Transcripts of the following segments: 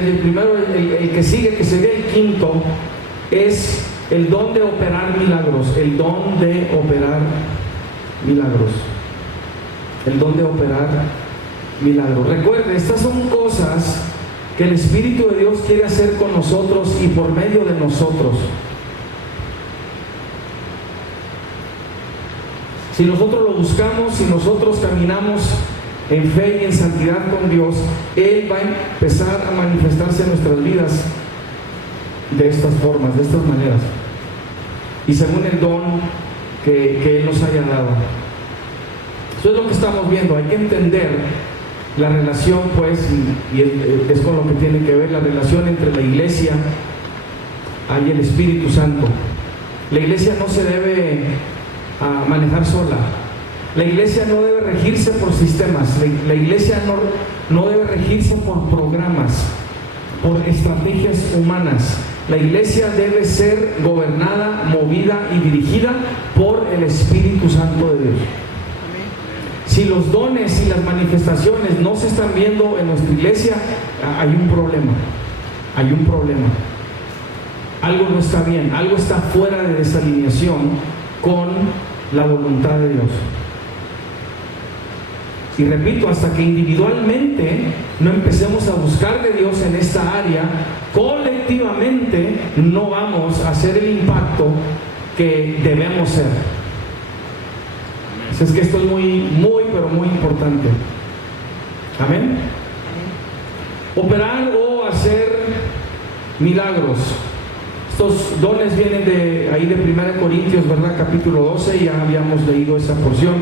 tres, y el primero, el que sigue, que sería el quinto, es el don de operar milagros. El don de operar milagros. El don de operar milagros. Recuerde, estas son cosas que el Espíritu de Dios quiere hacer con nosotros y por medio de nosotros. Si nosotros lo buscamos, si nosotros caminamos en fe y en santidad con Dios, Él va a empezar a manifestarse en nuestras vidas de estas formas, de estas maneras, y según el don que Él nos haya dado. Eso es lo que estamos viendo. Hay que entender la relación, pues, y es con lo que tiene que ver la relación entre la iglesia y el Espíritu Santo. La iglesia no se debe manejar sola. La iglesia no debe regirse por sistemas. La iglesia no debe regirse por programas, por estrategias humanas. La iglesia debe ser gobernada, movida y dirigida por el Espíritu Santo de Dios. Si los dones y las manifestaciones no se están viendo en nuestra iglesia, hay un problema. Hay un problema. Algo no está bien, algo está fuera de desalineación con la voluntad de Dios. Y repito, hasta que individualmente no empecemos a buscar de Dios en esta área, colectivamente no vamos a hacer el impacto que debemos ser. Así es que esto es pero muy importante. Amén. Operar o hacer milagros. Estos dones vienen de ahí de 1 Corintios, ¿verdad? Capítulo 12, ya habíamos leído esa porción.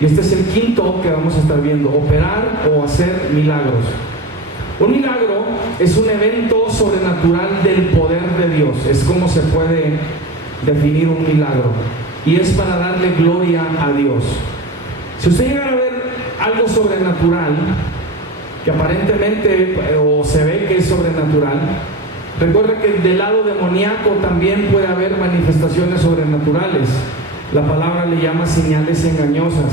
Y este es el quinto que vamos a estar viendo: operar o hacer milagros. Un milagro es un evento sobrenatural del poder de Dios. Es como se puede definir un milagro. Y es para darle gloria a Dios. Si usted llega a ver algo sobrenatural, que aparentemente o se ve que es sobrenatural, recuerda que del lado demoníaco también puede haber manifestaciones sobrenaturales. La palabra le llama señales engañosas,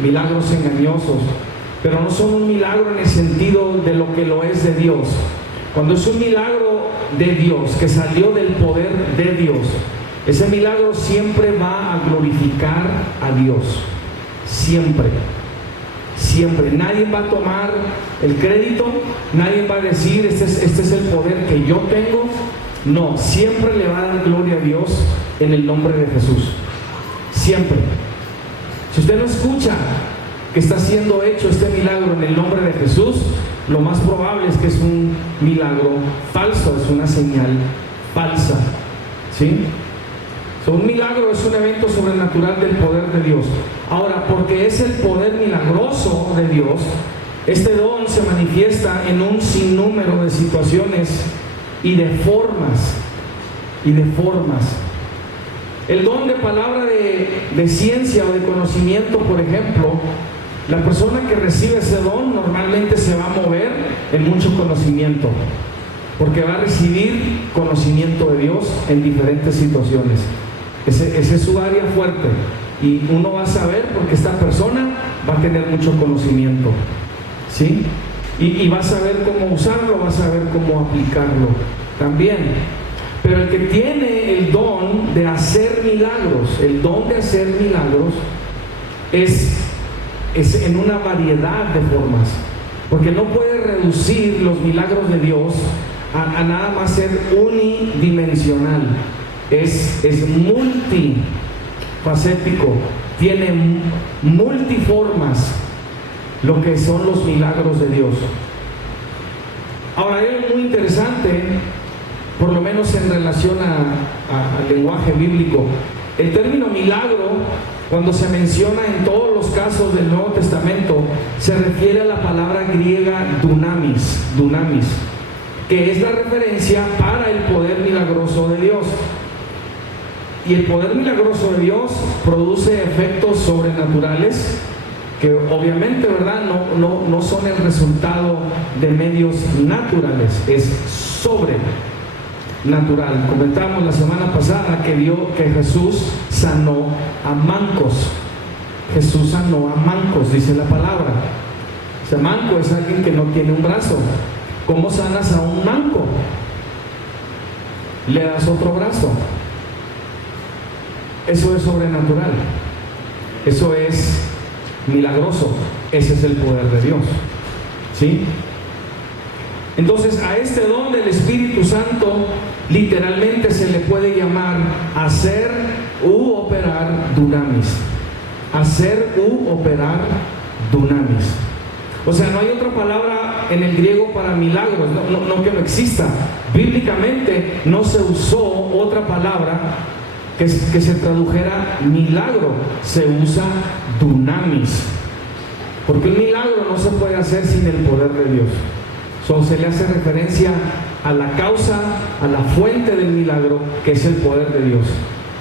milagros engañosos, pero no son un milagro en el sentido de lo que lo es de Dios. Cuando es un milagro de Dios, que salió del poder de Dios, ese milagro siempre va a glorificar a Dios. Siempre. Siempre. Nadie va a tomar el crédito, nadie va a decir este es el poder que yo tengo. No, siempre le va a dar gloria a Dios en el nombre de Jesús. Siempre. Si usted no escucha que está siendo hecho este milagro en el nombre de Jesús, lo más probable es que es un milagro falso, es una señal falsa. ¿Sí? Un milagro es un evento sobrenatural del poder de Dios. Ahora, porque es el poder milagroso de Dios, este don se manifiesta en un sinnúmero de situaciones y de formas. El don de palabra de ciencia o de conocimiento, por ejemplo, la persona que recibe ese don normalmente se va a mover en mucho conocimiento, porque va a recibir conocimiento de Dios en diferentes situaciones. Ese es su área fuerte, y uno va a saber porque esta persona va a tener mucho conocimiento, ¿sí? Y va a saber cómo usarlo, va a saber cómo aplicarlo también. Pero el que tiene el don de hacer milagros, es en una variedad de formas, porque no puede reducir los milagros de Dios a nada más ser unidimensional. Es multifacético, tiene multiformas lo que son los milagros de Dios. Ahora, es muy interesante, por lo menos en relación al lenguaje bíblico. El término milagro, cuando se menciona en todos los casos del Nuevo Testamento, se refiere a la palabra griega dunamis, que es la referencia para el poder milagroso de Dios. Y el poder milagroso de Dios produce efectos sobrenaturales que obviamente, ¿verdad?, no son el resultado de medios naturales, es sobrenatural. Comentamos la semana pasada que Jesús sanó a mancos. Jesús sanó a mancos, dice la palabra. O sea, manco es alguien que no tiene un brazo. ¿Cómo sanas a un manco? Le das otro brazo. Eso es sobrenatural. Eso es milagroso. Ese es el poder de Dios. ¿Sí? Entonces, a este don del Espíritu Santo literalmente se le puede llamar hacer u operar dunamis. Hacer u operar dunamis. O sea, no hay otra palabra en el griego para milagros, no que no exista. Bíblicamente no se usó otra palabra que se tradujera milagro. Se usa dunamis. Porque un milagro no se puede hacer sin el poder de Dios. Se le hace referencia a la causa, a la fuente del milagro, que es el poder de Dios.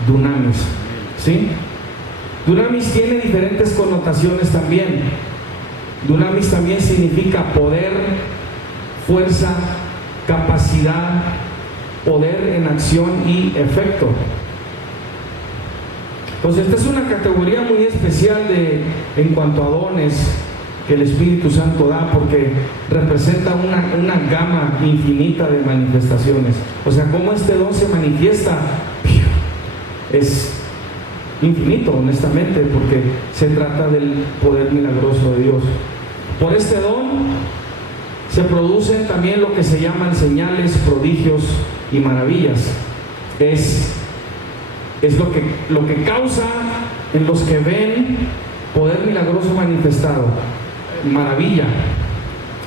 Dunamis. ¿Sí? Dunamis tiene diferentes connotaciones también. Dunamis también significa poder, fuerza, capacidad, poder en acción y efecto. Pues esta es una categoría muy especial en cuanto a dones que el Espíritu Santo da, porque representa una gama infinita de manifestaciones. O sea, cómo este don se manifiesta es infinito, honestamente, porque se trata del poder milagroso de Dios. Por este don se producen también lo que se llaman señales, prodigios y maravillas. Es lo que causa en los que ven poder milagroso manifestado, maravilla.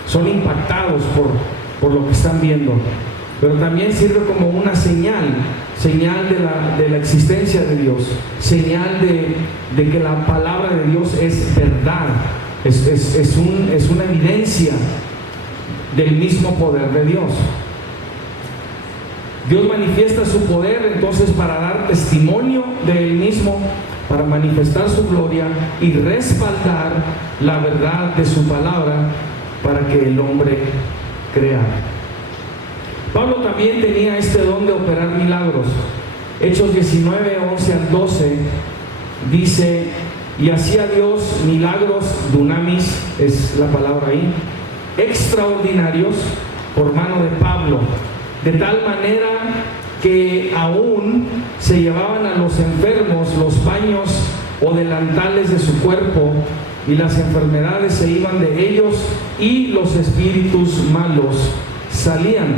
Son impactados por lo que están viendo, pero también sirve como una señal de la existencia de Dios, señal de que la palabra de Dios es verdad, es una evidencia del mismo poder de Dios. Dios manifiesta su poder entonces para dar testimonio de Él mismo, para manifestar su gloria y respaldar la verdad de su palabra para que el hombre crea. Pablo también tenía este don de operar milagros. Hechos 19, 11 al 12 dice: y hacía Dios milagros, dunamis es la palabra ahí, extraordinarios por mano de Pablo, de tal manera que aún se llevaban a los enfermos los paños o delantales de su cuerpo, y las enfermedades se iban de ellos y los espíritus malos salían.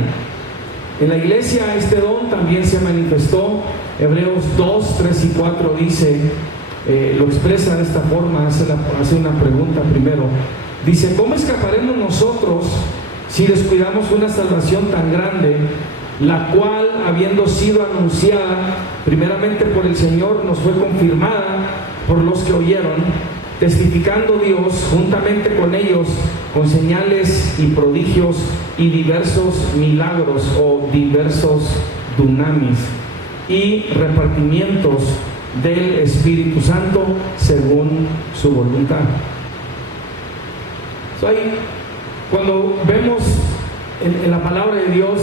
En la iglesia este don también se manifestó. Hebreos 2, 3 y 4 dice, lo expresa de esta forma, hace una pregunta primero. Dice: ¿cómo escaparemos nosotros si descuidamos una salvación tan grande, la cual, habiendo sido anunciada primeramente por el Señor, nos fue confirmada por los que oyeron, testificando Dios juntamente con ellos con señales y prodigios y diversos milagros o diversos dunamis y repartimientos del Espíritu Santo según su voluntad? Cuando vemos en la palabra de Dios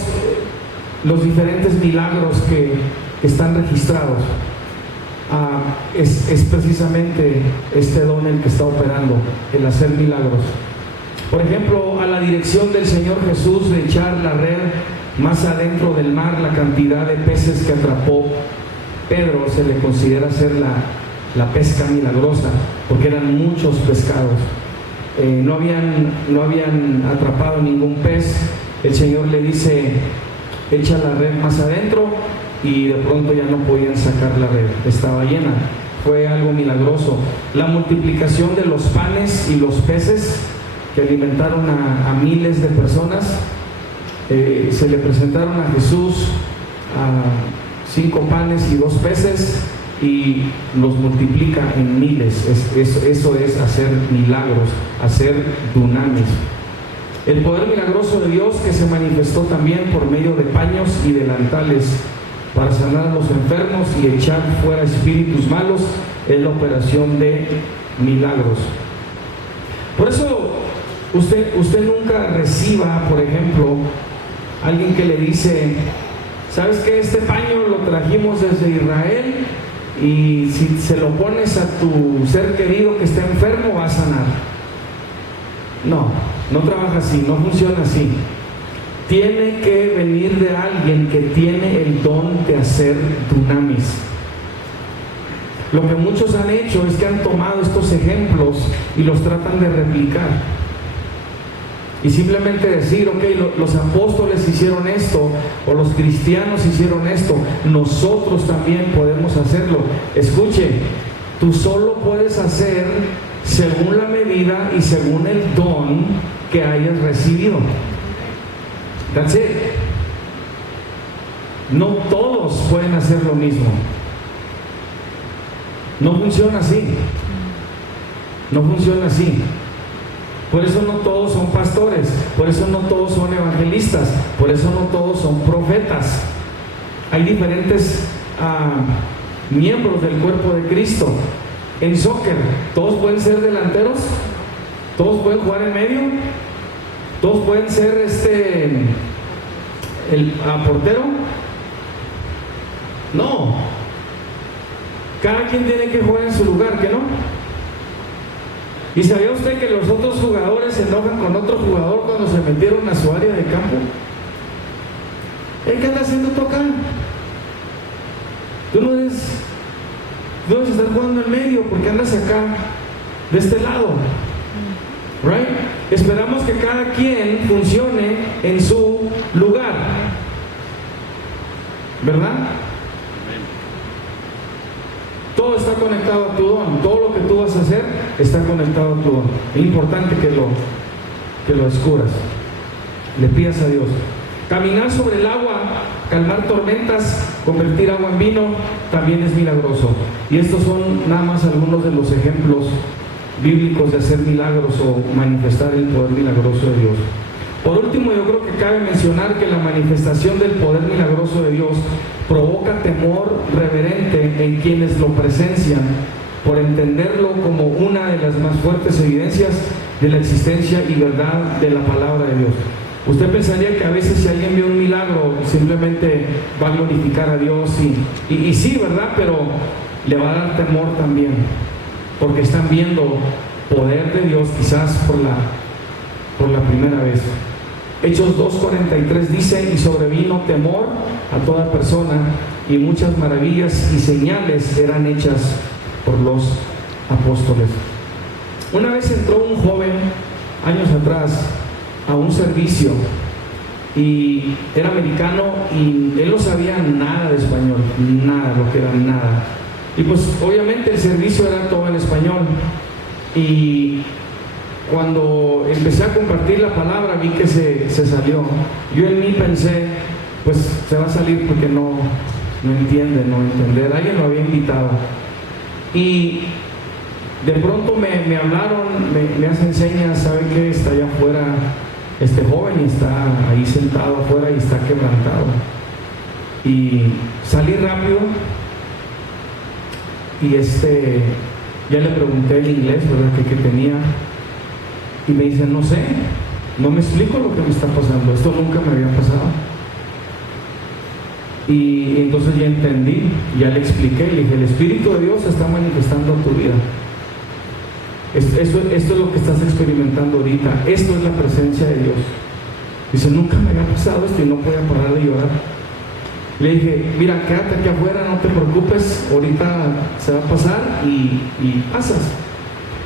los diferentes milagros que están registrados, es precisamente este don el que está operando, el hacer milagros. Por ejemplo, a la dirección del Señor Jesús de echar la red más adentro del mar, la cantidad de peces que atrapó Pedro se le considera ser la pesca milagrosa, porque eran muchos pescados. No habían atrapado ningún pez. El Señor le dice: echa la red más adentro, y de pronto ya no podían sacar la red, estaba llena. Fue algo milagroso. La multiplicación de los panes y los peces que alimentaron a miles de personas, se le presentaron a Jesús 5 panes y 2 peces y los multiplica en miles. Eso es hacer milagros, hacer dunamis. El poder milagroso de Dios que se manifestó también por medio de paños y delantales para sanar a los enfermos y echar fuera espíritus malos, es la operación de milagros. Por eso usted nunca reciba, por ejemplo, alguien que le dice: ¿sabes qué? Este paño lo trajimos desde Israel y si se lo pones a tu ser querido que está enfermo va a sanar. No trabaja así, no funciona así. tiene que venir de alguien que tiene el don de hacer dunamis. Lo que muchos han hecho es que han tomado estos ejemplos y los tratan de replicar. Y simplemente decir, ok, los apóstoles hicieron esto, o los cristianos hicieron esto, nosotros también podemos hacerlo. Escuche, tú solo puedes hacer según la medida y según el don que hayas recibido. That's it. No todos pueden hacer lo mismo. No funciona así. No funciona así. Por eso no todos son pastores, por eso no todos son evangelistas, por eso no todos son profetas. Hay diferentes miembros del cuerpo de Cristo. En soccer, ¿todos pueden ser delanteros? ¿Todos pueden jugar en medio? ¿Todos pueden ser el portero? No. Cada quien tiene que jugar en su lugar, ¿que no? ¿Y sabía usted que los otros jugadores se enojan con otro jugador cuando se metieron a su área de campo? ¿Qué anda haciendo tú acá? Tú no debes estar jugando en medio porque andas acá, de este lado. Right? Esperamos que cada quien funcione en su lugar. ¿Verdad? Todo está conectado a tu don. Todo lo que tú vas a hacer está conectado a tu don. Es importante que lo descubras. Le pidas a Dios. Caminar sobre el agua, calmar tormentas, convertir agua en vino, también es milagroso. Y estos son nada más algunos de los ejemplos bíblicos de hacer milagros o manifestar el poder milagroso de Dios. Por último, yo creo que cabe mencionar que la manifestación del poder milagroso de Dios provoca temor reverente en quienes lo presencian, por entenderlo como una de las más fuertes evidencias de la existencia y verdad de la palabra de Dios. Usted pensaría que a veces si alguien ve un milagro simplemente va a glorificar a Dios y sí, ¿verdad? Pero le va a dar temor también, porque están viendo poder de Dios quizás por la primera vez. Hechos 2:43 dice: y sobrevino temor a toda persona, y muchas maravillas y señales eran hechas por los apóstoles. Una vez entró un joven, años atrás, a un servicio, y era americano, y él no sabía nada de español, nada, lo que era nada. Y pues obviamente el servicio era todo en español, y cuando empecé a compartir la palabra vi que se salió. Yo en mí pensé, pues se va a salir porque no entiende, no entender. Alguien lo había invitado. Y de pronto me hablaron, me hacen señas, ¿sabe qué? Está allá afuera este joven y está ahí sentado afuera y está quebrantado. Y salí rápido y ya le pregunté en inglés, ¿verdad? ¿Qué tenía? Y me dice, no sé, no me explico lo que me está pasando, esto nunca me había pasado. Y entonces ya entendí, ya le expliqué, le dije, el Espíritu de Dios se está manifestando en tu vida. Esto es lo que estás experimentando ahorita, esto es la presencia de Dios. Dice, nunca me había pasado esto y no podía parar de llorar. Le dije, mira, quédate aquí afuera, no te preocupes, ahorita se va a pasar y pasas.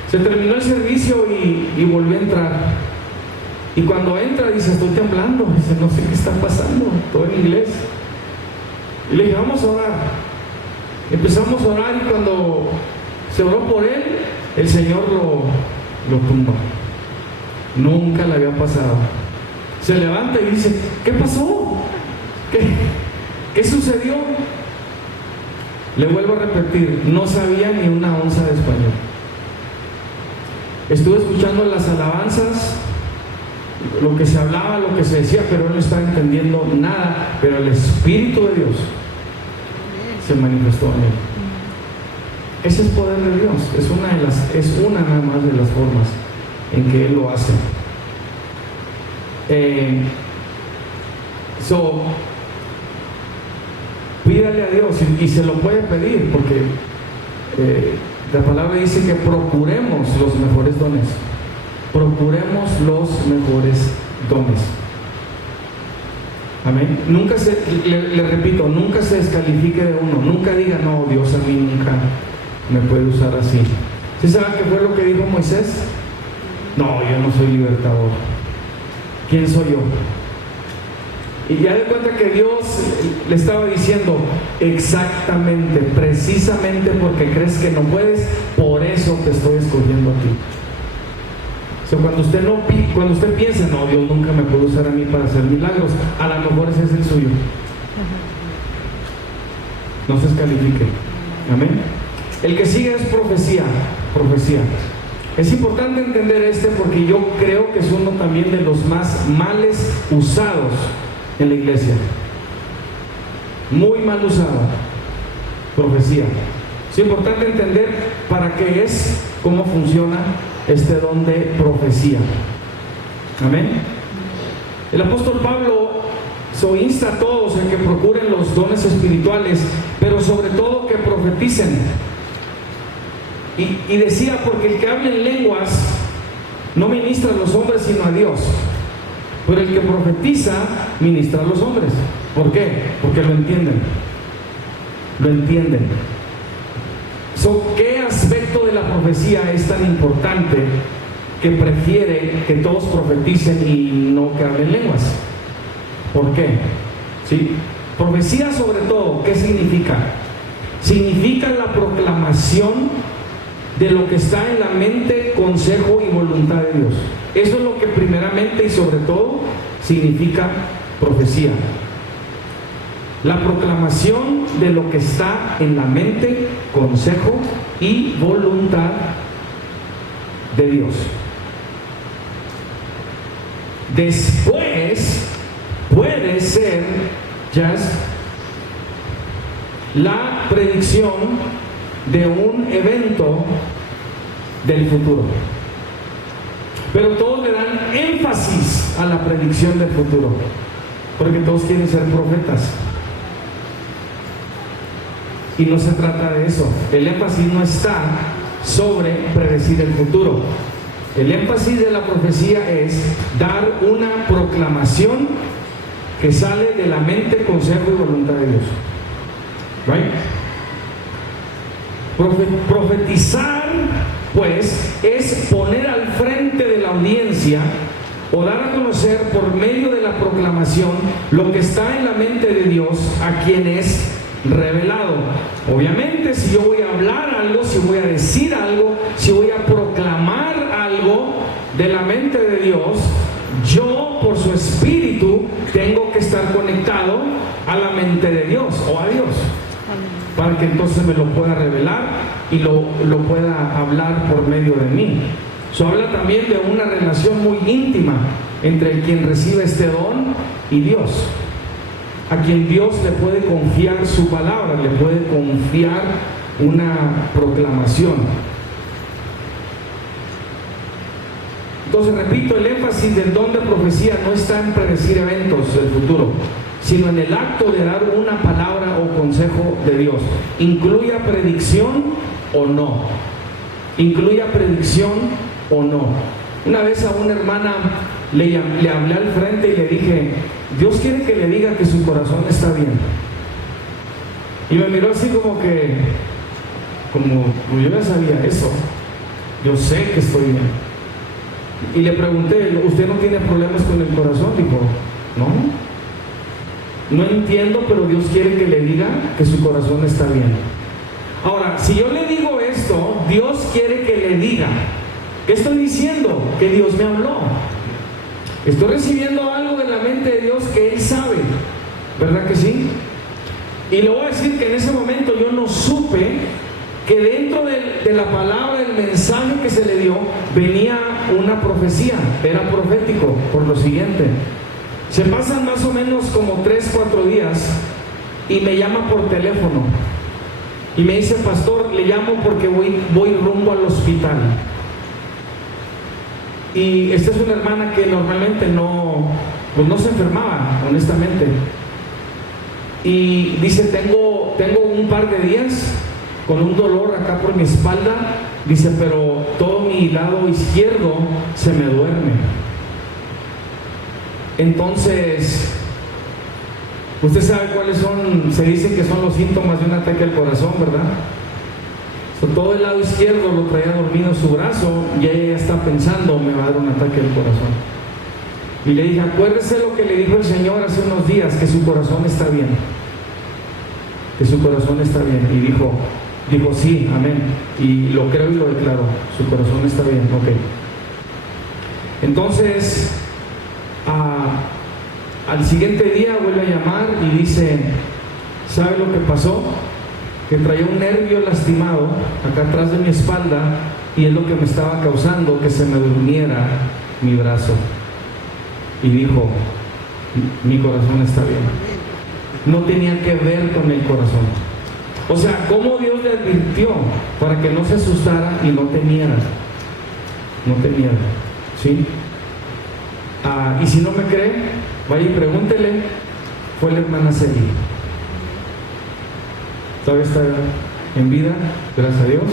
Se terminó el servicio y volví a entrar. Y cuando entra dice, estoy temblando, dice, no sé qué está pasando, todo en inglés. Y le dije, vamos a orar. Empezamos a orar y cuando se oró por él, el Señor lo tumba. Nunca le había pasado. Se levanta y dice, ¿qué pasó? ¿Qué sucedió? Le vuelvo a repetir, no sabía ni una onza de español. Estuve escuchando las alabanzas, lo que se hablaba, lo que se decía, pero él no estaba entendiendo nada. Pero el Espíritu de Dios se manifestó en él. Ese es poder de Dios, es una nada más de las formas en que Él lo hace. Pídale a Dios y se lo puede pedir, porque la palabra dice que procuremos los mejores dones. Procuremos los mejores dones. Amén. Nunca le repito, nunca se descalifique de uno. Nunca diga, no, Dios a mí nunca me puede usar así. ¿Sí saben qué fue lo que dijo Moisés? No, yo no soy libertador. ¿Quién soy yo? Y ya de cuenta que Dios le estaba diciendo, exactamente, precisamente porque crees que no puedes, por eso te estoy escogiendo a ti. O sea, cuando usted piensa, no, Dios nunca me puede usar a mí para hacer milagros, a lo mejor ese es el suyo. No se descalifique. Amén. El que sigue es profecía. Es importante entender porque yo creo que es uno también de los más males usados en la iglesia. Muy mal usado. Profecía. Es importante entender para qué es, cómo funciona este don de profecía. Amén. El apóstol Pablo insta a todos en que procuren los dones espirituales, pero sobre todo que profeticen. Y decía, porque el que habla en lenguas no ministra a los hombres sino a Dios, pero el que profetiza ministra a los hombres. ¿Por qué? Porque lo entienden. ¿Qué aspecto de la profecía es tan importante que prefiere que todos profeticen y no que hablen lenguas? ¿Por qué? ¿Sí? Profecía sobre todo, ¿qué significa? Significa la proclamación de lo que está en la mente, consejo y voluntad de Dios. Eso es lo que primeramente y sobre todo significa profecía. La proclamación de lo que está en la mente, consejo y voluntad de Dios. Después puede ser la predicción de un evento del futuro. Pero todos le dan énfasis a la predicción del futuro, porque todos quieren ser profetas. Y no se trata de eso. El énfasis no está sobre predecir el futuro. El énfasis de la profecía es dar una proclamación que sale de la mente, consejo y voluntad de Dios. ¿Right? Profetizar, pues, es poner al frente de la audiencia o dar a conocer por medio de la proclamación lo que está en la mente de Dios a quien es revelado. Obviamente, si yo voy a hablar algo, si voy a decir algo, si voy a proclamar algo de la mente de Dios, yo por su espíritu tengo que estar conectado a la mente de Dios o a Dios, para que entonces me lo pueda revelar y lo pueda hablar por medio de mí. Eso habla también de una relación muy íntima entre quien recibe este don y Dios, a quien Dios le puede confiar su palabra, le puede confiar una proclamación. Entonces, repito, el énfasis del don de profecía no está en predecir eventos del futuro, sino en el acto de dar una palabra o consejo de Dios. Incluya predicción o no. Incluya predicción o no. Una vez a una hermana le hablé al frente y le dije, Dios quiere que le diga que su corazón está bien. Y me miró así como yo ya sabía eso. Yo sé que estoy bien. Y le pregunté, ¿usted no tiene problemas con el corazón? Dijo, no entiendo, pero Dios quiere que le diga que su corazón está bien. Ahora, si yo le digo esto, Dios quiere que le diga. ¿Qué estoy diciendo? Que Dios me habló. Estoy recibiendo algo de la mente de Dios que Él sabe. ¿Verdad que sí? Y le voy a decir que en ese momento yo no supe que dentro de la palabra, del mensaje que se le dio, venía una profecía. Era profético por lo siguiente. Se pasan más o menos como 3-4 días y me llama por teléfono y me dice, pastor, le llamo porque voy rumbo al hospital. Y esta es una hermana que normalmente no se enfermaba, honestamente. Y dice, tengo un par de días con un dolor acá por mi espalda. Dice, pero todo mi lado izquierdo se me duerme. Entonces, Usted sabe cuáles son, se dice que son los síntomas de un ataque al corazón, ¿verdad? Todo el lado izquierdo lo traía dormido en su brazo y ella ya está pensando, me va a dar un ataque al corazón. Y le dije, acuérdese lo que le dijo el Señor hace unos días, que su corazón está bien. Que su corazón está bien. Y dijo, sí, amén. Y lo creo y lo declaro, su corazón está bien, ok. Entonces, al siguiente día vuelve a llamar y dice, ¿sabe lo que pasó? Que traía un nervio lastimado acá atrás de mi espalda y es lo que me estaba causando que se me durmiera mi brazo. Y dijo, mi corazón está bien. No tenía que ver con el corazón. O sea, cómo Dios le advirtió para que no se asustara y no temiera. No temiera, ¿sí? Y si no me cree, vaya y pregúntele. Fue la hermana Celia. Todavía está en vida, gracias a Dios.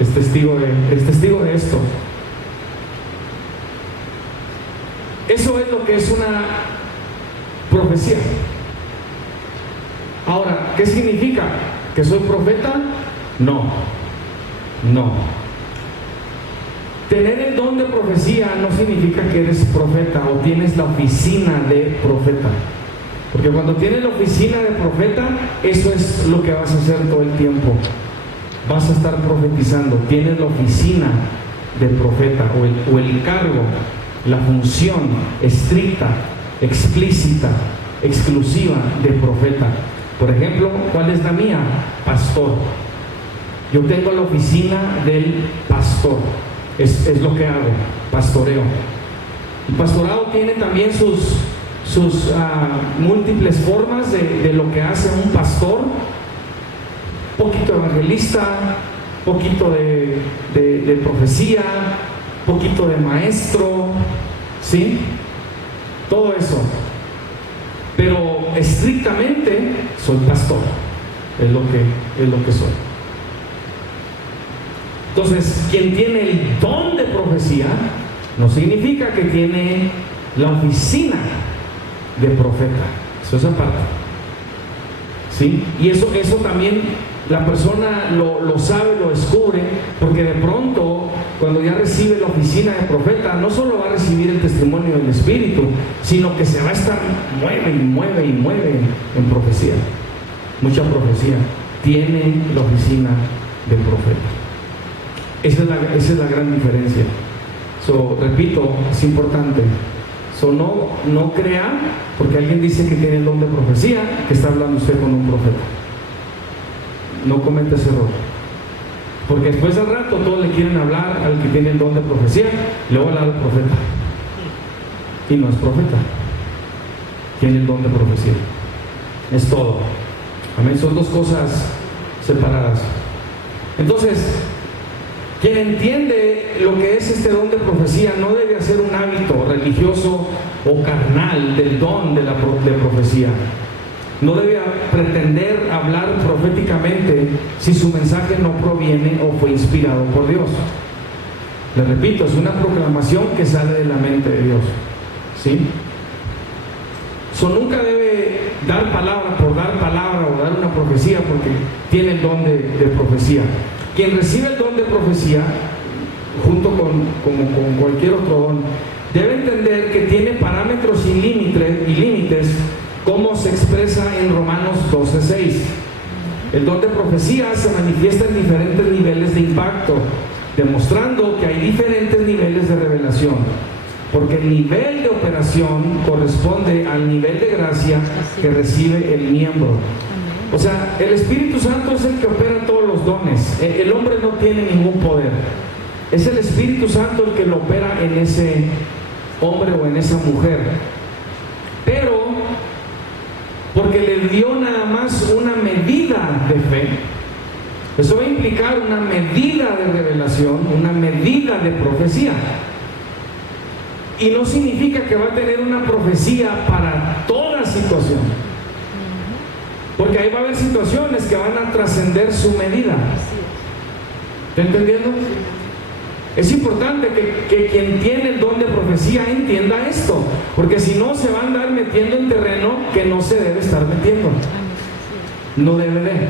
Es testigo de esto. Eso es lo que es una profecía. Ahora, ¿qué significa? ¿Que soy profeta? No. Tener el don de profecía no significa que eres profeta o tienes la oficina de profeta. Porque cuando tienes la oficina de profeta, eso es lo que vas a hacer todo el tiempo. Vas a estar profetizando. Tienes la oficina de profeta o el cargo, la función estricta, explícita, exclusiva de profeta. Por ejemplo, ¿cuál es la mía? Pastor. Yo tengo la oficina del pastor. Es lo que hago, pastoreo. El pastorado tiene también sus múltiples formas de lo que hace un pastor. Poquito evangelista, poquito de profecía, poquito de maestro, ¿sí? Todo eso. Pero estrictamente soy pastor, es lo que soy. Entonces, quien tiene el don de profecía no significa que tiene la oficina de profeta. Eso es aparte, ¿sí? Y eso también la persona lo sabe, lo descubre, porque de pronto, cuando ya recibe la oficina de profeta, no solo va a recibir el testimonio del Espíritu, sino que se va a estar mueve en profecía. Mucha profecía. Tiene la oficina de profeta. Esa es la gran diferencia. Repito, es importante. No crea, porque alguien dice que tiene el don de profecía, que está hablando usted con un profeta. No cometa ese error. Porque después al rato todos le quieren hablar al que tiene el don de profecía, luego hablar al profeta. Y no es profeta. Tiene el don de profecía. Es todo. Amén. Son dos cosas separadas. Entonces, quien entiende lo que es este don de profecía no debe hacer un hábito religioso o carnal del don de profecía. No debe pretender hablar proféticamente si su mensaje no proviene o fue inspirado por Dios. Les repito, es una proclamación que sale de la mente de Dios, ¿sí? Nunca debe dar palabra por dar palabra o dar una profecía porque tiene el don de profecía. Quien recibe el don de profecía, junto con cualquier otro don, debe entender que tiene parámetros y límites, como se expresa en Romanos 12:6. El don de profecía se manifiesta en diferentes niveles de impacto, demostrando que hay diferentes niveles de revelación, porque el nivel de operación corresponde al nivel de gracia que recibe el miembro. O sea, el Espíritu Santo es el que opera todos los dones. El hombre no tiene ningún poder. Es el Espíritu Santo el que lo opera en ese hombre o en esa mujer. Pero, porque le dio nada más una medida de fe, eso va a implicar una medida de revelación, una medida de profecía. Y no significa que va a tener una profecía para toda situación. Porque ahí va a haber situaciones que van a trascender su medida. ¿Está entendiendo? Es importante que quien tiene el don de profecía entienda esto, porque si no se va a andar metiendo en terreno que no se debe estar metiendo. No debe de.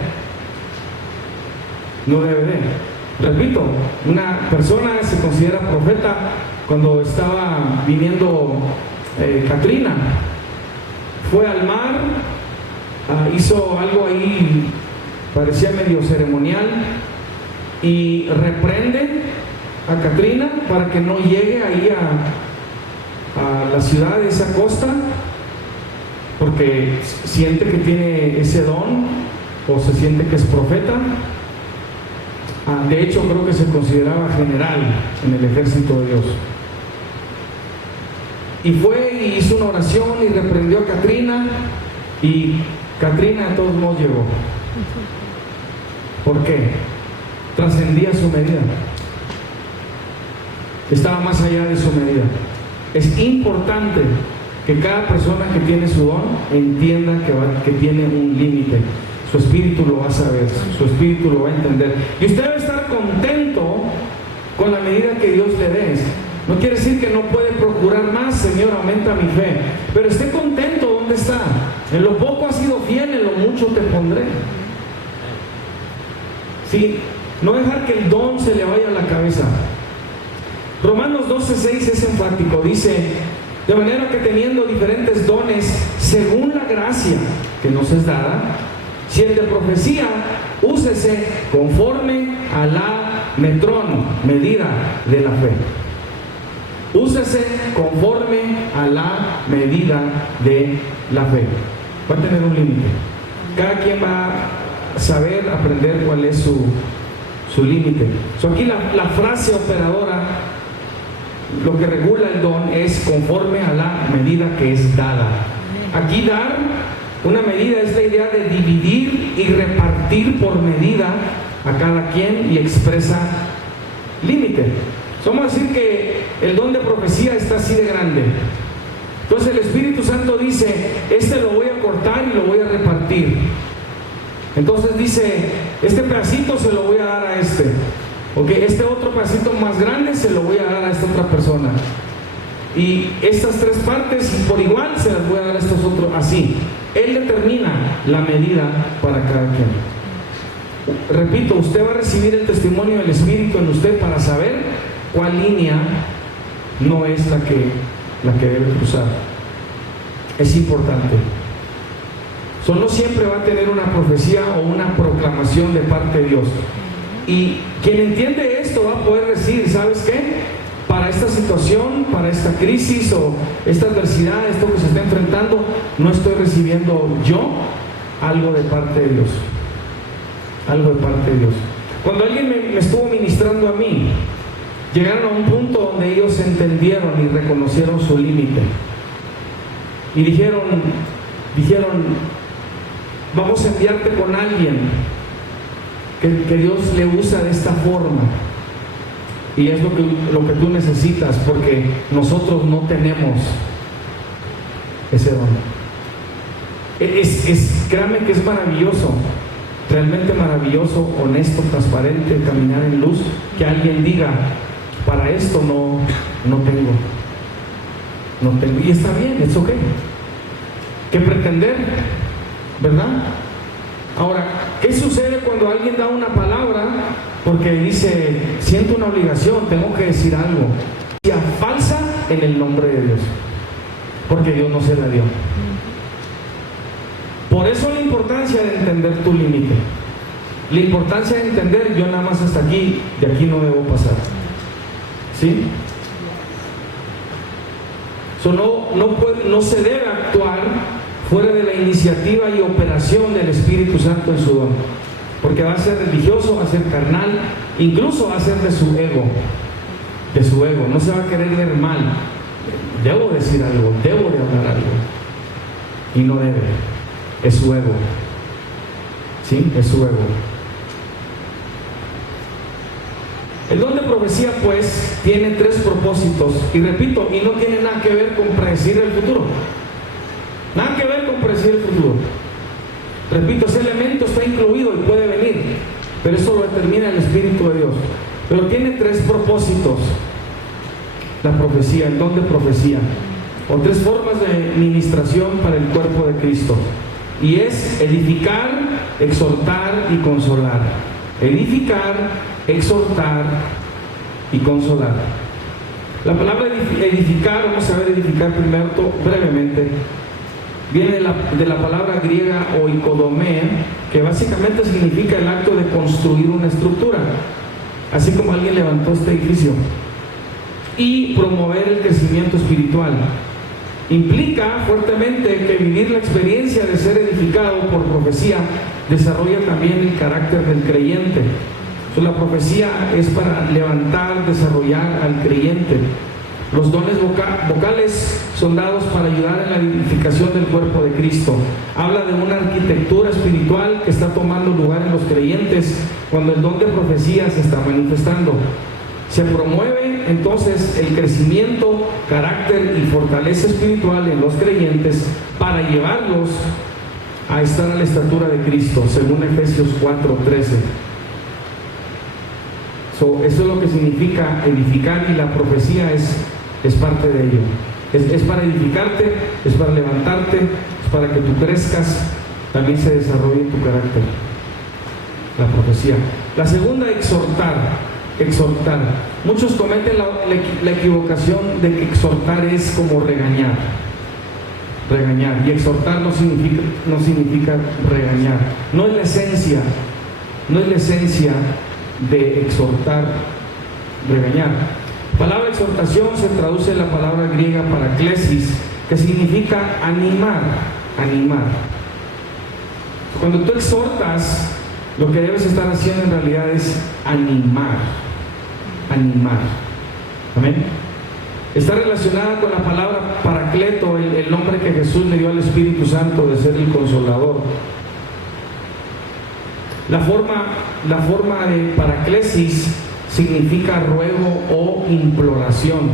No debe de. Repito, una persona se considera profeta cuando estaba viniendo Katrina. Fue al mar, hizo algo ahí, parecía medio ceremonial, y reprende a Katrina para que no llegue ahí a la ciudad de esa costa, porque siente que tiene ese don o se siente que es profeta. De hecho, creo que se consideraba general en el ejército de Dios. Y fue y hizo una oración y reprendió a Katrina, y Katrina de todos modos llegó. ¿Por qué? Trascendía su medida. Estaba más allá de su medida. Es importante que cada persona que tiene su don entienda que tiene un límite. Su espíritu lo va a saber, su espíritu lo va a entender. Y usted debe estar contento con la medida que Dios le dé. No quiere decir que no puede procurar más. Señor, aumenta mi fe. Pero esté contento donde está. En lo poco has sido fiel, en lo mucho te pondré. Sí, no dejar que el don se le vaya a la cabeza. Romanos 12:6 es enfático. Dice: de manera que teniendo diferentes dones según la gracia que nos es dada, si el de profecía, úsese conforme a la metrón, medida de la fe. Úsese conforme a la medida de la fe. Va a tener un límite. Cada quien va a saber, aprender cuál es su límite. Aquí la frase operadora, lo que regula el don es conforme a la medida que es dada. Aquí dar una medida es la idea de dividir y repartir por medida a cada quien, y expresa límite. Vamos a decir que el don de profecía está así de grande. Entonces el Espíritu Santo dice: este lo voy a cortar y lo voy a repartir. Entonces dice: este pedacito se lo voy a dar a este. Este otro pedacito más grande se lo voy a dar a esta otra persona. Y estas tres partes por igual se las voy a dar a estos otros. Así. Él determina la medida para cada quien. Repito, usted va a recibir el testimonio del Espíritu en usted para saber cuál línea no es la que debe cruzar. Es importante. No siempre va a tener una profecía o una proclamación de parte de Dios. Y quien entiende esto va a poder decir: ¿sabes qué? Para esta situación, para esta crisis o esta adversidad, esto que se está enfrentando, no estoy recibiendo yo algo de parte de Dios. Algo de parte de Dios. Cuando alguien me estuvo ministrando a mí, llegaron a un punto donde ellos entendieron y reconocieron su límite. Y dijeron, vamos a enviarte con alguien que Dios le usa de esta forma. Y es lo que tú necesitas, porque nosotros no tenemos ese don. Créame que es maravilloso, realmente maravilloso, honesto, transparente, caminar en luz, que alguien diga: para esto no tengo. Y está bien, es ok. ¿Qué pretender? ¿Verdad? Ahora, ¿qué sucede cuando alguien da una palabra porque dice: siento una obligación, tengo que decir algo? Sea falsa en el nombre de Dios, porque Dios no se la dio. Por eso la importancia de entender tu límite, la importancia de entender: yo nada más hasta aquí, de aquí no debo pasar. ¿Sí? No se debe actuar fuera de la iniciativa y operación del Espíritu Santo en su don, porque va a ser religioso, va a ser carnal, incluso va a ser de su ego. No se va a querer ver mal. Debo decir algo, debo de hablar algo, y no debe. Es su ego. ¿Sí? Es su ego. El don de profecía, pues, tiene tres propósitos, y repito, y no tiene nada que ver con predecir el futuro. Nada que ver con predecir el futuro. Repito, ese elemento está incluido y puede venir, pero eso lo determina el Espíritu de Dios. Pero tiene tres propósitos, la profecía, el don de profecía, o tres formas de ministración para el cuerpo de Cristo. Y es edificar, exhortar y consolar. Edificar, exhortar y consolar. La palabra edificar, vamos a ver edificar primero brevemente, viene de la palabra griega oikodomé, que básicamente significa el acto de construir una estructura, así como alguien levantó este edificio. Y promover el crecimiento espiritual. Implica fuertemente que vivir la experiencia de ser edificado por profecía desarrolla también el carácter del creyente. Entonces, la profecía es para levantar, desarrollar al creyente. Los dones vocales son dados para ayudar en la edificación del cuerpo de Cristo. Habla de una arquitectura espiritual que está tomando lugar en los creyentes cuando el don de profecía se está manifestando. Se promueve entonces el crecimiento, carácter y fortaleza espiritual en los creyentes para llevarlos a estar a la estatura de Cristo, según Efesios 4:13. Eso es lo que significa edificar, y la profecía es parte de ello. Es para edificarte, es para levantarte, es para que tú crezcas, también se desarrolle tu carácter. La profecía. La segunda, exhortar. Exhortar. Muchos cometen la equivocación de que exhortar es como regañar. Regañar. Y exhortar no significa regañar. No es la esencia. No es la esencia de exhortar, regañar. La palabra exhortación se traduce en la palabra griega paraklesis, que significa animar. Animar. Cuando tú exhortas, lo que debes estar haciendo en realidad es animar. Animar. Amén. Está relacionada con la palabra paracleto, el nombre que Jesús le dio al Espíritu Santo de ser el consolador. La forma de paraclesis significa ruego o imploración.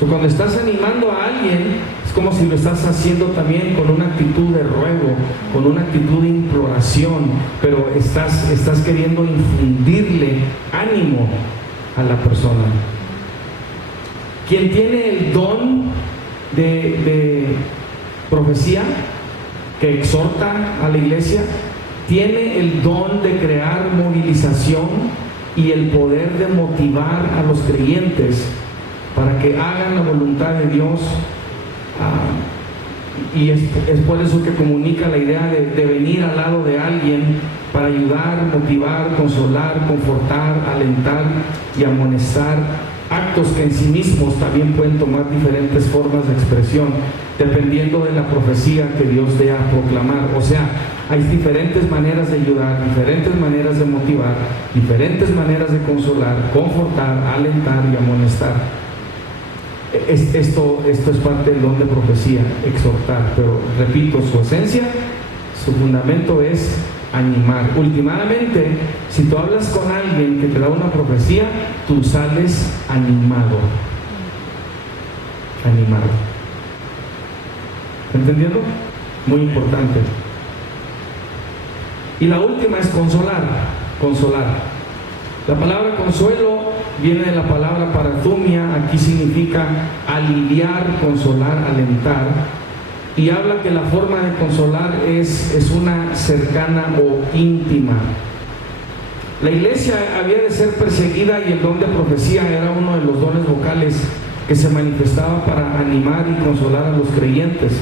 Cuando estás animando a alguien, es como si lo estás haciendo también con una actitud de ruego, con una actitud de imploración, pero estás queriendo infundirle ánimo a la persona. Quien tiene el don de profecía, que exhorta a la iglesia, tiene el don de crear movilización y el poder de motivar a los creyentes para que hagan la voluntad de Dios. Y es por eso que comunica la idea de venir al lado de alguien para ayudar, motivar, consolar, confortar, alentar y amonestar. Actos que en sí mismos también pueden tomar diferentes formas de expresión dependiendo de la profecía que Dios dé a proclamar. O sea, hay diferentes maneras de ayudar, diferentes maneras de motivar, diferentes maneras de consolar, confortar, alentar y amonestar. Esto es parte del don de profecía, exhortar, pero repito, su esencia, su fundamento es animar. Últimamente, si tú hablas con alguien que te da una profecía, tú sales animado. Animado. ¿Entendiendo? Muy importante. Y la última es consolar. Consolar. La palabra consuelo viene de la palabra parathumia, aquí significa aliviar, consolar, alentar, y habla que la forma de consolar es una cercana o íntima. La iglesia había de ser perseguida y el don de profecía era uno de los dones vocales que se manifestaba para animar y consolar a los creyentes.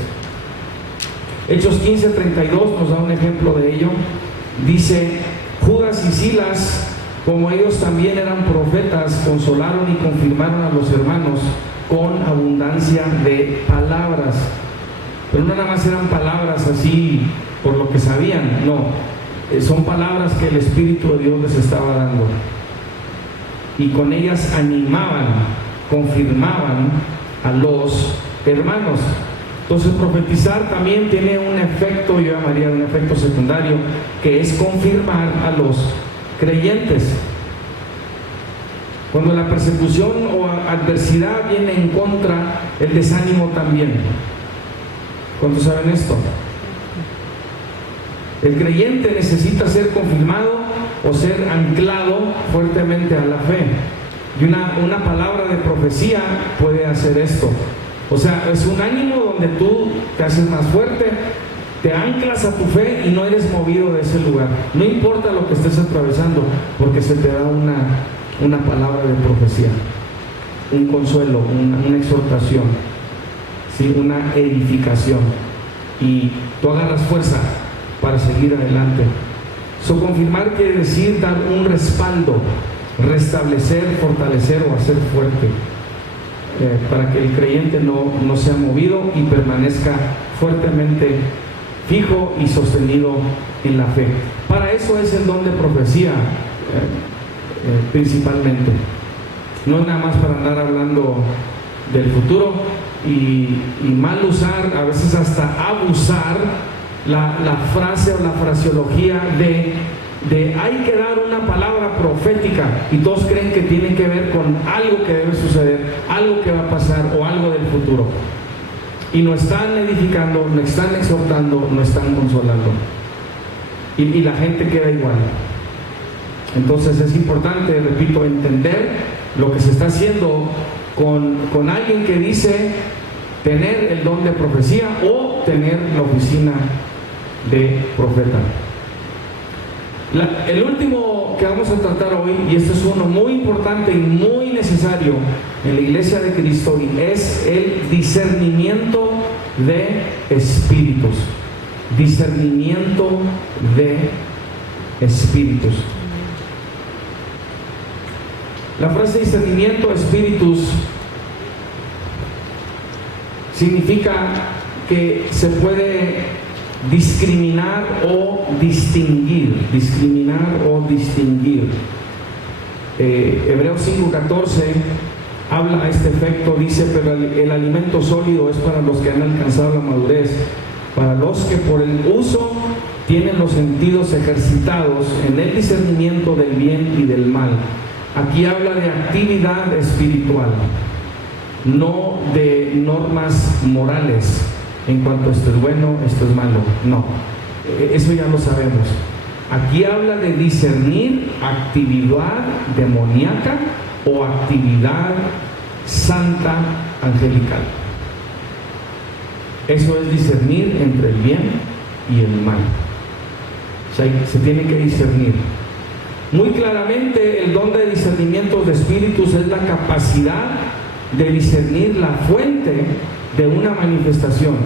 Hechos 15:32 nos da un ejemplo de ello. Dice: Judas y Silas, como ellos también eran profetas, consolaron y confirmaron a los hermanos con abundancia de palabras. Pero no nada más eran palabras así por lo que sabían, no, son palabras que el Espíritu de Dios les estaba dando, y con ellas animaban, confirmaban a los hermanos. Entonces, profetizar también tiene un efecto, yo llamaría un efecto secundario, que es confirmar a los creyentes. Cuando la persecución o adversidad viene en contra, el desánimo también. ¿Cuántos saben esto? El creyente necesita ser confirmado o ser anclado fuertemente a la fe. Y una palabra de profecía puede hacer esto. O sea, es un ánimo donde tú te haces más fuerte, te anclas a tu fe y no eres movido de ese lugar. No importa lo que estés atravesando, porque se te da una palabra de profecía, un consuelo, una exhortación, ¿sí? Una edificación. Y tú agarras fuerza para seguir adelante. Confirmar quiere decir dar un respaldo, restablecer, fortalecer o hacer fuerte, para que el creyente no sea movido y permanezca fuertemente fijo y sostenido en la fe. Para eso es el don de profecía, principalmente. No es nada más para andar hablando del futuro y mal usar, a veces hasta abusar la frase o la fraseología de hay que dar una palabra profética, y todos creen que tiene que ver con algo que debe suceder, algo que va a pasar o algo del futuro, y no están edificando, no están exhortando, no están consolando, y la gente queda igual. Entonces es importante, repito, entender lo que se está haciendo con alguien que dice tener el don de profecía o tener la oficina de profeta. El último que vamos a tratar hoy, y este es uno muy importante y muy necesario en la Iglesia de Cristo, y es el discernimiento de espíritus. Discernimiento de espíritus. La frase discernimiento de espíritus significa que se puede discriminar o distinguir. Hebreos 5:14 habla a este efecto, dice: pero el alimento sólido es para los que han alcanzado la madurez, para los que por el uso tienen los sentidos ejercitados en el discernimiento del bien y del mal. Aquí habla de actividad espiritual, no de normas morales en cuanto a esto es bueno, esto es malo. No, eso ya lo sabemos. Aquí habla de discernir actividad demoníaca o actividad santa angelical. Eso es discernir entre el bien y el mal. O sea, se tiene que discernir. Muy claramente, el don de discernimiento de espíritus es la capacidad de discernir la fuente de una manifestación,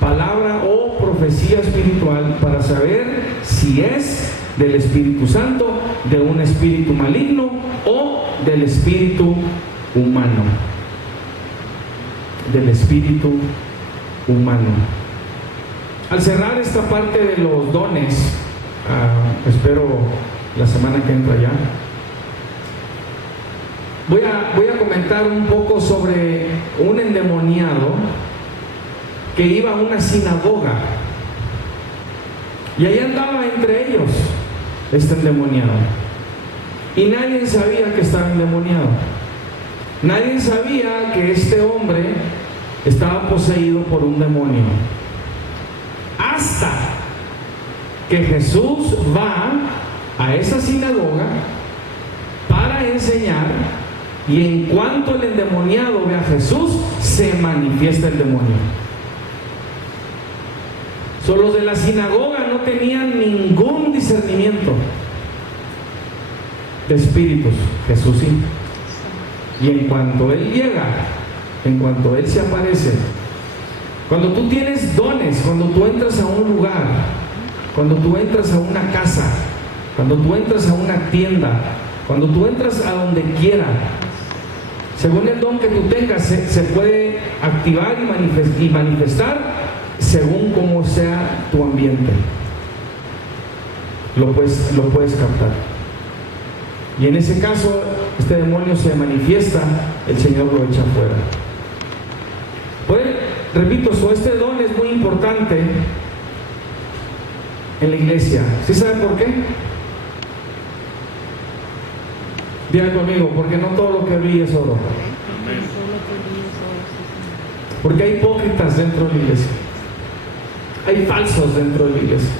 palabra o profecía espiritual, para saber si es del Espíritu Santo, de un espíritu maligno o del espíritu humano. Del espíritu humano. Al cerrar esta parte de los dones, espero la semana que entra ya, voy a comentar un poco sobre un endemoniado que iba a una sinagoga, y ahí andaba entre ellos este endemoniado, y nadie sabía que estaba endemoniado. Nadie sabía que este hombre estaba poseído por un demonio, hasta que Jesús va a esa sinagoga para enseñar, y en cuanto el endemoniado ve a Jesús, se manifiesta el demonio. Los de la sinagoga no tenían ningún discernimiento de espíritus, Jesús sí. Y en cuanto Él llega, en cuanto Él se aparece, cuando tú tienes dones, cuando tú entras a un lugar, cuando tú entras a una casa, cuando tú entras a una tienda, cuando tú entras a donde quiera, según el don que tú tengas, se puede activar y manifestar según cómo sea tu ambiente. Lo puedes captar. Y en ese caso, este demonio se manifiesta, el Señor lo echa fuera. Pues, repito, este don es muy importante en la iglesia. ¿Sí saben por qué? Digan conmigo: porque no todo lo que brilla es oro. Porque hay hipócritas dentro de la iglesia, hay falsos dentro de la iglesia.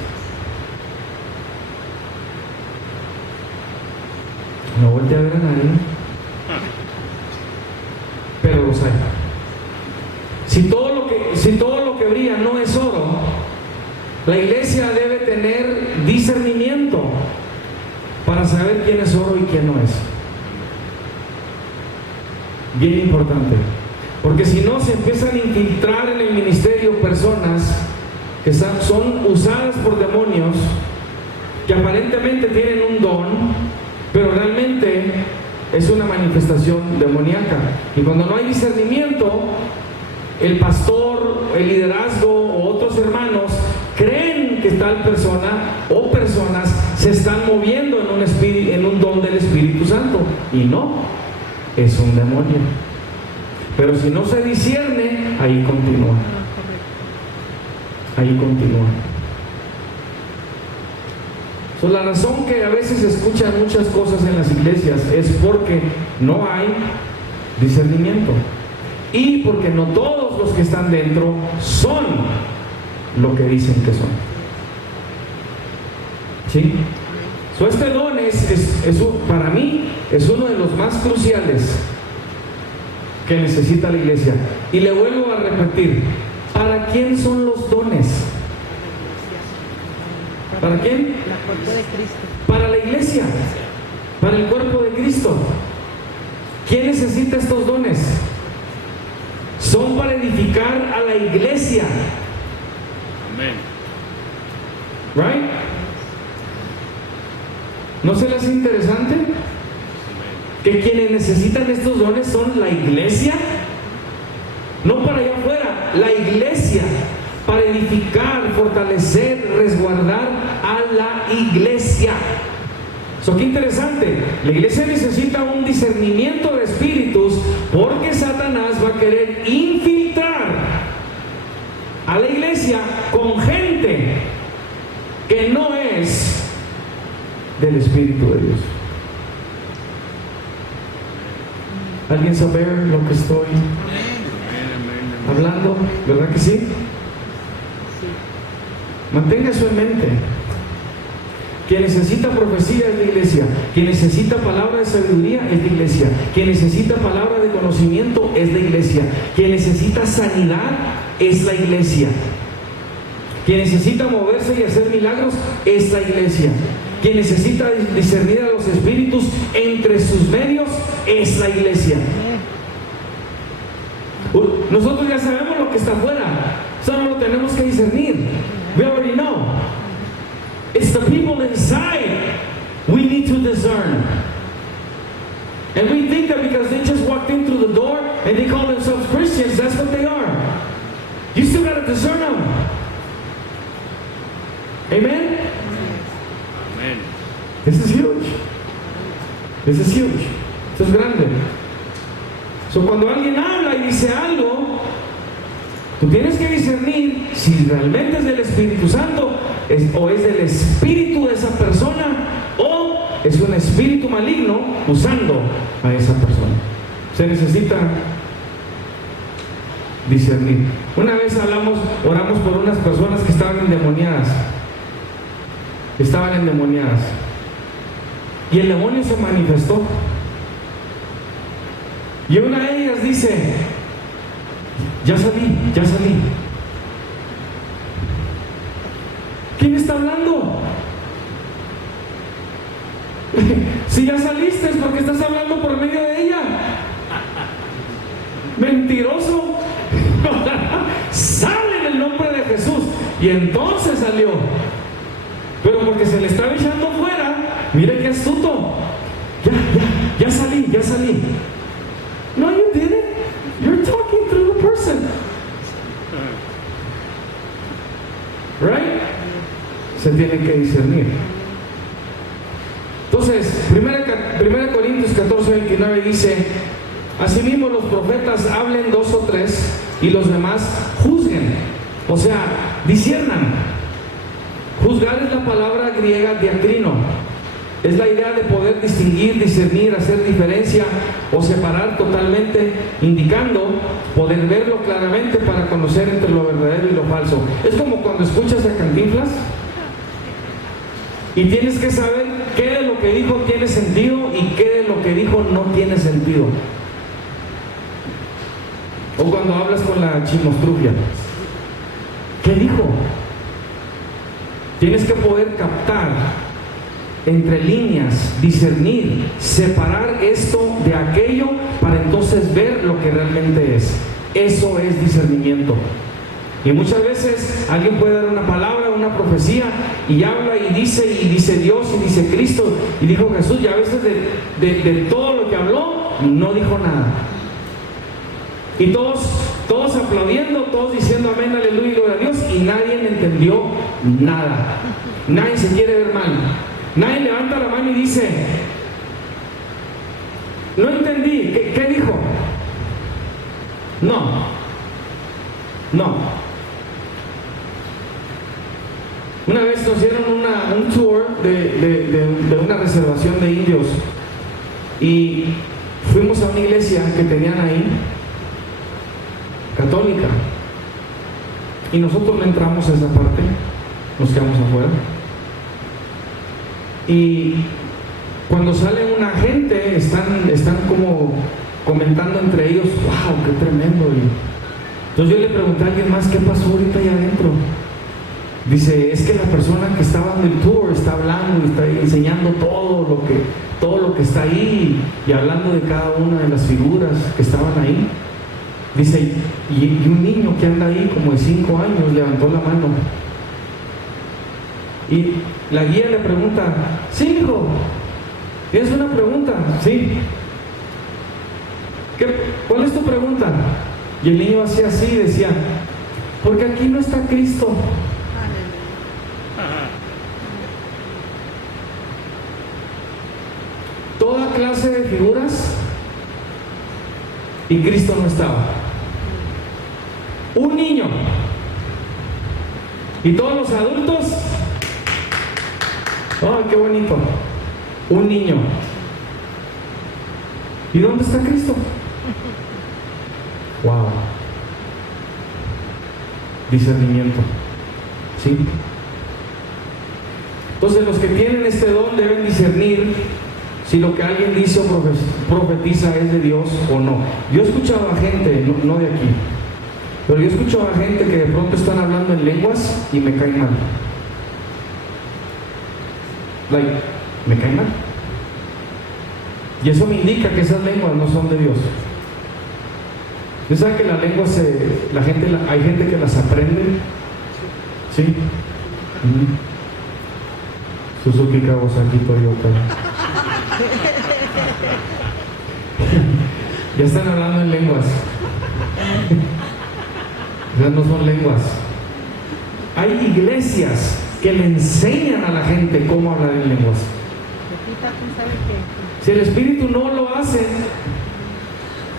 No voltea a ver a nadie, pero los hay. Si todo lo que brilla no es oro, la iglesia debe tener discernimiento para saber quién es oro y quién no es. Bien importante, porque si no se empiezan a infiltrar en el ministerio personas que son usadas por demonios, que aparentemente tienen un don, pero realmente es una manifestación demoníaca. Y cuando no hay discernimiento, el pastor, el liderazgo o otros hermanos creen que tal persona o personas se están moviendo en un don del Espíritu Santo, y no, es un demonio. Pero si no se discierne, ahí continúa. Ahí continúa. La razón que a veces se escuchan muchas cosas en las iglesias es porque no hay discernimiento, y porque no todos los que están dentro son lo que dicen que son. ¿Sí? Este don para mí es uno de los más cruciales que necesita la iglesia. Y le vuelvo a repetir, ¿para quién son los dones? ¿Para quién? Para la iglesia, para el cuerpo de Cristo. ¿Quién necesita estos dones? Son para edificar a la iglesia. Amén. Right? ¿No se les hace interesante que quienes necesitan estos dones son la iglesia? No para allá afuera, la iglesia, para edificar, fortalecer, resguardar a la iglesia. Qué interesante. La iglesia necesita un discernimiento de espíritus, porque Satanás va a querer infiltrar a la iglesia con gente que no es del Espíritu de Dios. ¿Alguien sabe lo que estoy hablando? ¿Verdad que sí? Mantenga eso en mente. Quien necesita profecía es la iglesia. Quien necesita palabra de sabiduría es la iglesia. Quien necesita palabra de conocimiento es la iglesia. Quien necesita sanidad es la iglesia. Quien necesita moverse y hacer milagros es la iglesia. Quien necesita discernir a los espíritus entre sus medios es la iglesia. Nosotros ya sabemos lo que está afuera, solo lo tenemos que discernir. We already know. It's the people inside we need to discern. And we think that because they just walked in through the door and they call themselves Christians, that's what they are. You still got to discern them. Amen? Amen. This is huge. This is huge. Esto es grande. Cuando alguien habla y dice algo, tú tienes que discernir si realmente es del Espíritu Santo, o es del espíritu de esa persona, o es un espíritu maligno usando a esa persona. Se necesita discernir. Una vez oramos por unas personas que estaban endemoniadas. Y el demonio se manifestó. Y una de ellas dice: ya salí. ¿Quién está hablando? Si ya saliste, es porque estás hablando por medio de ella. Mentiroso. Sale en el nombre de Jesús. Y entonces salió. Pero porque se le estaba echando fuera. Mire qué astuto. Ya salí. No, you didn't. You're talking through the person. Right? Se tiene que discernir. Entonces, 1 Corintios 14:29 dice: asimismo los profetas hablen 2 o 3 y los demás juzguen. O sea, disciernan. Juzgar es la palabra griega diacrino. Es la idea de poder distinguir, discernir, hacer diferencia o separar totalmente, indicando poder verlo claramente para conocer entre lo verdadero y lo falso. Es como cuando escuchas a Cantinflas. Y tienes que saber qué de lo que dijo tiene sentido y qué de lo que dijo no tiene sentido. O cuando hablas con la chimostrufia, ¿qué dijo? Tienes que poder captar entre líneas, discernir, separar esto de aquello para entonces ver lo que realmente es. Eso es discernimiento. Y muchas veces alguien puede dar una palabra, una profecía, y habla y dice Dios y dice Cristo y dijo Jesús, y a veces de todo lo que habló no dijo nada. Y todos aplaudiendo, todos diciendo amén, aleluya y gloria a Dios, y nadie entendió nada. Nadie se quiere ver mal. Nadie levanta la mano y dice, no entendí, ¿qué dijo? No. Una vez nos dieron un tour de una reservación de indios y fuimos a una iglesia que tenían ahí, católica, y nosotros no entramos a esa parte, nos quedamos afuera. Y cuando sale una gente, están como comentando entre ellos, wow, qué tremendo. Y entonces yo le pregunté a alguien más, ¿qué pasó ahorita allá adentro? Dice, es que la persona que estaba dando el tour está hablando y está enseñando todo lo que está ahí y hablando de cada una de las figuras que estaban ahí. Dice, y un niño que anda ahí como de 5 años levantó la mano. Y la guía le pregunta, sí, hijo, ¿tienes una pregunta? Sí. ¿Cuál es tu pregunta? Y el niño hacía así y decía, porque aquí no está Cristo. Toda clase de figuras y Cristo no estaba. Un niño y todos los adultos. Oh, qué bonito. Un niño. ¿Y dónde está Cristo? Wow. Discernimiento. ¿Sí? Entonces los que tienen este don deben discernir si lo que alguien dice o profetiza es de Dios o no. Yo he escuchado a gente, no de aquí, pero yo he escuchado a gente que de pronto están hablando en lenguas y me caen mal. Me caen mal. Y eso me indica que esas lenguas no son de Dios. ¿Usted sabe que las lenguas hay gente que las aprende? ¿Sí? Suzuki, Kawasaki, Toyota. Ya están hablando en lenguas. Ya no son lenguas. Hay iglesias que le enseñan a la gente cómo hablar en lenguas. Si el Espíritu no lo hace,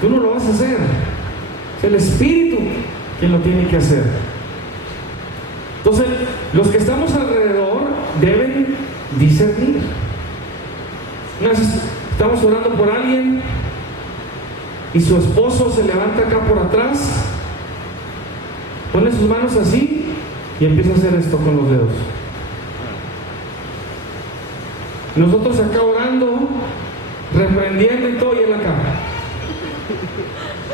tú no lo vas a hacer. Es el Espíritu quien lo tiene que hacer. Entonces, los que estamos alrededor deben discernir. Estamos orando por alguien y su esposo se levanta acá por atrás, pone sus manos así y empieza a hacer esto con los dedos. Nosotros acá orando, reprendiendo y todo, y él acá.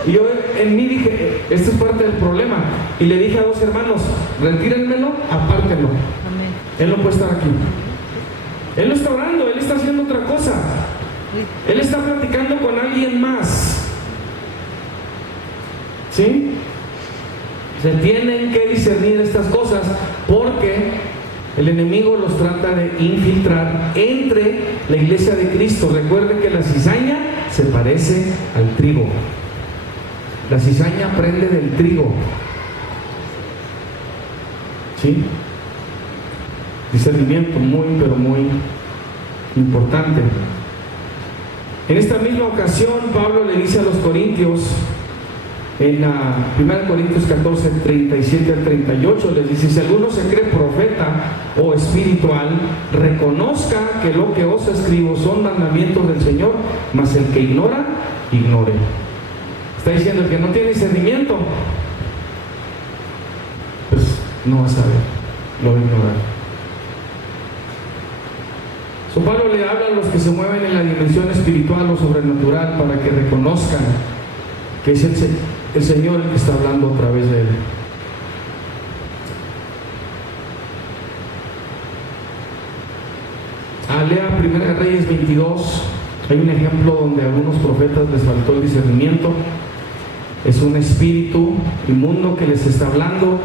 Y yo en mí dije, esto es parte del problema. Y le dije a 2 hermanos, retírenmelo, apártenlo. Amén. Él no puede estar aquí. Él no está orando, él está haciendo otra cosa. Él está platicando con alguien más. ¿Sí? Se tienen que discernir estas cosas porque el enemigo los trata de infiltrar entre la iglesia de Cristo. Recuerden que la cizaña se parece al trigo. La cizaña aprende del trigo. ¿Sí? Discernimiento muy, pero muy importante. En esta misma ocasión, Pablo le dice a los corintios, en 1 Corintios 14, 37 al 38, les dice, si alguno se cree profeta o espiritual, reconozca que lo que os escribo son mandamientos del Señor, mas el que ignora, ignore. Está diciendo, el que no tiene discernimiento, pues no va a saber, lo va a ignorar. So, Pablo le habla a los que se mueven en la dimensión espiritual o sobrenatural para que reconozcan que es el Señor el que está hablando a través de él. Lea 1 Reyes 22. Hay un ejemplo donde a algunos profetas les faltó el discernimiento. Es un espíritu inmundo que les está hablando.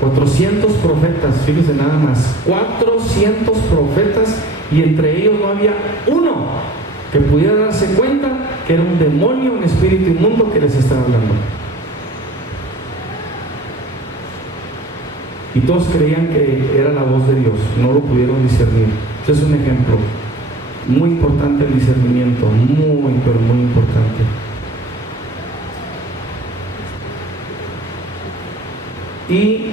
400 profetas, fíjense nada más, 400 profetas, y entre ellos no había uno que pudiera darse cuenta que era un demonio, un espíritu inmundo que les estaba hablando. Y todos creían que era la voz de Dios, no lo pudieron discernir. Este es un ejemplo muy importante, el discernimiento, muy, pero muy importante. Y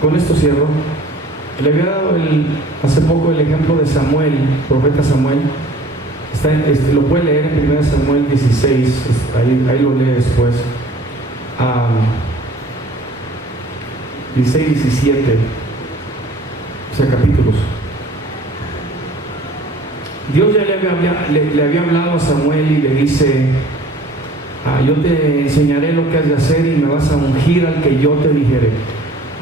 con esto cierro. Le había dado hace poco el ejemplo de Samuel, profeta Samuel. Lo puede leer en 1 Samuel 16, ahí lo lee después. 16, 17, o sea, capítulos. Dios ya le había hablado a Samuel y le dice: yo te enseñaré lo que has de hacer y me vas a ungir al que yo te dijere.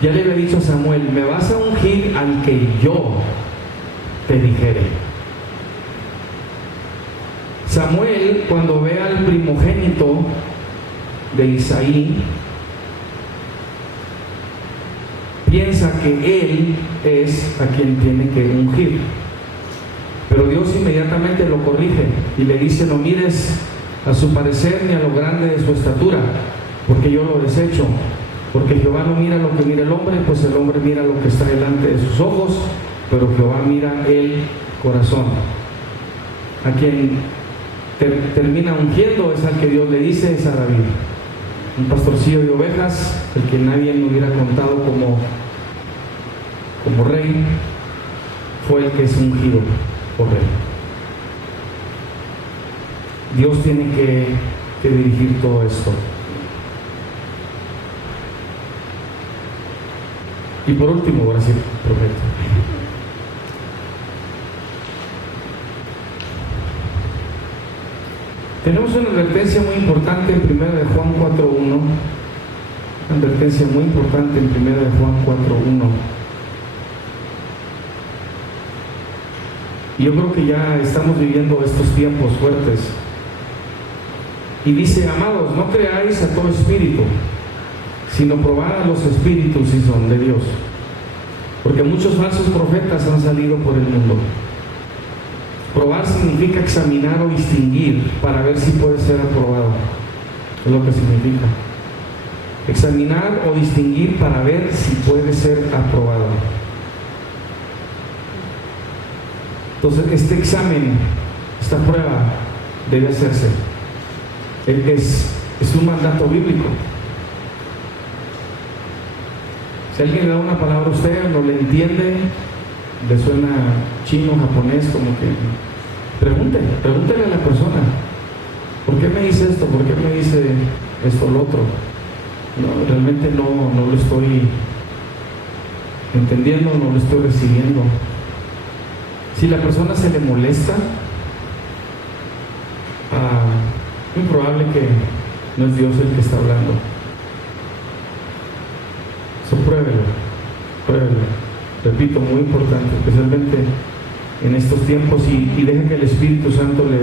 Ya le había dicho a Samuel: me vas a ungir al que yo te dijere. Samuel, cuando ve al primogénito de Isaí, piensa que él es a quien tiene que ungir. Pero Dios inmediatamente lo corrige y le dice: no mires a su parecer ni a lo grande de su estatura, porque yo lo desecho. Porque Jehová no mira lo que mira el hombre, pues el hombre mira lo que está delante de sus ojos, pero Jehová mira el corazón. A quien termina ungiendo es al que Dios le dice, es a David, un pastorcillo de ovejas, el que nadie me hubiera contado como rey, fue el que es ungido por rey. Dios tiene que dirigir todo esto. Y por último, ahora sí, prometo. Tenemos una advertencia muy importante en 1 de Juan 4.1. Una advertencia muy importante en 1 de Juan 4.1. Y yo creo que ya estamos viviendo estos tiempos fuertes. Y dice: amados, no creáis a todo espíritu, sino probad a los espíritus si son de Dios, porque muchos falsos profetas han salido por el mundo. Probar significa examinar o distinguir para ver si puede ser aprobado. Es lo que significa. Examinar o distinguir para ver si puede ser aprobado. Entonces, este examen, esta prueba debe hacerse. Es un mandato bíblico. Si alguien le da una palabra a usted, no le entiende, le suena chino, japonés, como que pregúntele a la persona: ¿por qué me dice esto? ¿Por qué me dice esto o lo otro? No, realmente no lo estoy entendiendo, no lo estoy recibiendo. Si la persona se le molesta, es muy probable que no es Dios el que está hablando. Eso pruébelo. Repito, muy importante, especialmente en estos tiempos, y deje que el Espíritu Santo le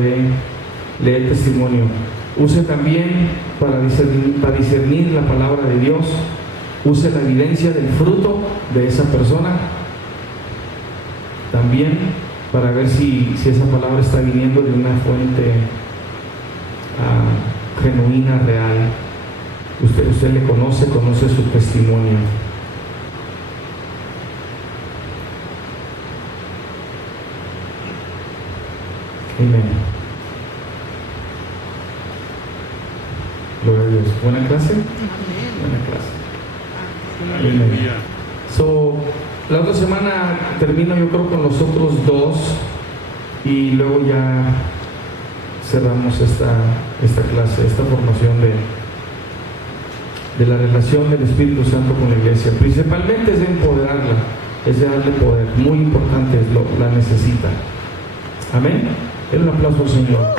dé testimonio. Use también para discernir la palabra de Dios. Use la evidencia del fruto de esa persona también, para ver si esa palabra está viniendo de una fuente genuina, real. Usted le conoce su testimonio. Amén. Gloria a Dios. ¿Buena clase? Buena clase. Aleluya. La otra semana termino, yo creo, con los otros dos, y luego ya cerramos esta clase, esta formación de la relación del Espíritu Santo con la iglesia. Principalmente es de empoderarla, es de darle poder. Muy importante, la necesita. Amén. Den un aplauso al Señor.